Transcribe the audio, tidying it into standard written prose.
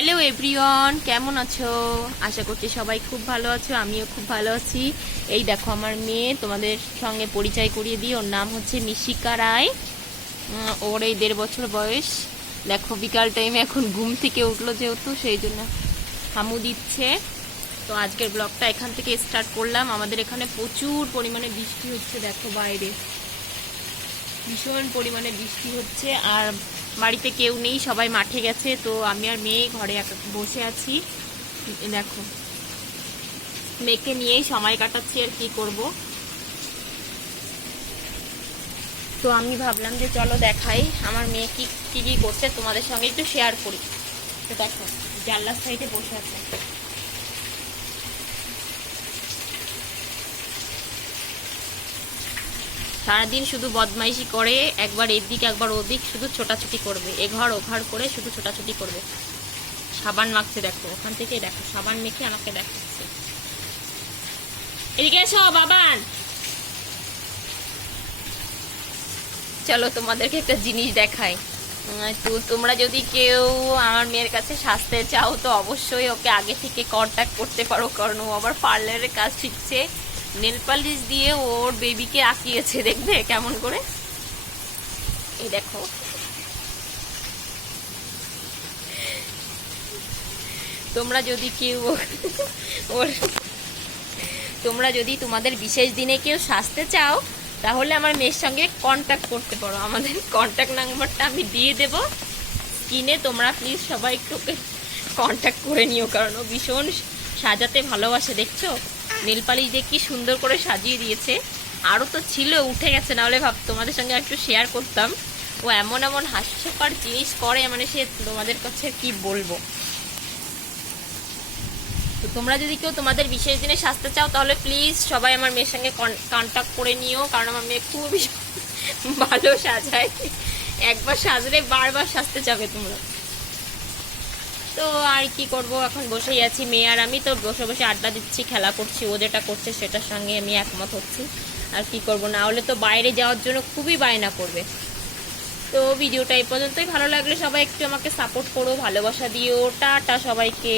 Hello everyone, কেমন আছো? আশা করছি সবাই খুব ভালো আছো, আমিও খুব ভালো আছি। এই দেখো আমার মেয়ে, তোমাদের সঙ্গে পরিচয় করিয়ে দিই। ওর নাম হচ্ছে মিশিকা রায়। ওর এই 1.5 বছর বয়স। দেখো বিকাল টাইমে এখন ঘুম থেকে উঠলো, যেহেতু সেই জন্য হামু দিচ্ছে। তো আজকের ব্লগটা এখান থেকে স্টার্ট করলাম। আমাদের এখানে প্রচুর পরিমাণে বৃষ্টি হচ্ছে, দেখো বাইরে ভীষণ পরিমাণে বৃষ্টি হচ্ছে। আর বাড়িতে কেউ নেই, সবাই মাঠে গেছে। তো আমি আর মেয়ে ঘরে বসে আছি। দেখো মেয়েকে নিয়েই সময় কাটাচ্ছি, আর কি করব। তো আমি ভাবলাম যে চলো দেখাই আমার মেয়ে কি কি করছে, তোমাদের সঙ্গে একটু শেয়ার করি। তো দেখো জানলার সাইডে বসে আছে। সারাদিন শুধু বদমাইশি করে, একবার এদিক একবার ওদিক, শুধু ছোটাছুটি করবে, এ ঘর ও ঘর করে শুধু ছোটাছুটি করবে। সাবান মাখছে, দেখো ওখান থেকে দেখো সাবান মেখে আমাকে দেখাচ্ছে। এদিকে এসো বাবান। চলো তোমাদেরকে একটা জিনিস দেখাই। তো তোমরা যদি কেউ আমার মেয়ের কাছে সাজতে চাও তো অবশ্যই ওকে আগে থেকে কন্ট্যাক্ট করতে পারো, কারণ ও আবার পার্লারের কাজ শিখছে। নেল পালিশ দিয়ে ওর বেবিকে আঁকিয়েছে, দেখবে কেমন করে। এই দেখো তোমরা যদি কেউ ওর তোমরা যদি তোমাদের বিশেষ দিনে কেউ সাজতে চাও তাহলে আমার মেয়ের সঙ্গে কন্ট্যাক্ট করতে পারো। আমাদের কন্ট্যাক্ট নাম্বারটা আমি দিয়ে দেব স্ক্রিনে, তোমরা প্লিজ সবাই একটু কন্ট্যাক্ট করে নিও, কারণ ও ভীষণ সাজাতে ভালোবাসে। দেখছো নেল পালিশ দিয়ে কি সুন্দর করে সাজিয়ে দিয়েছে। আরও তো ছিল, উঠে গেছে, নাহলে তোমাদের সঙ্গে একটু শেয়ার করতাম। ও এমন এমন হাস্যকর জিনিস করে, মানে সে তোমাদের কাছে কি বলবো। তো তোমরা যদি কেউ তোমাদের বিশেষ দিনে সাজতে চাও তাহলে প্লিজ সবাই আমার মেয়ের সঙ্গে কন্ট্যাক্ট করে নিও, কারণ আমার মেয়ে খুবই ভালো সাজায়। একবার সাজলে বারবার সাজতে যাবে তোমরা। তো আর কি করব, এখন বসেই আছি মেয়ে আর আমি। তো বসে বসে আড্ডা দিচ্ছি, খেলা করছি, ও যেটা করছে সেটার সঙ্গে আমি একমত হচ্ছি। আর কি করব, না হলে তো বাইরে যাওয়ার জন্য খুবই বায়না করবে। তো ভিডিওটা এই পর্যন্তই। ভালো লাগলে সবাই একটু আমাকে সাপোর্ট করো, ভালোবাসা দিও। টাটা সবাইকে।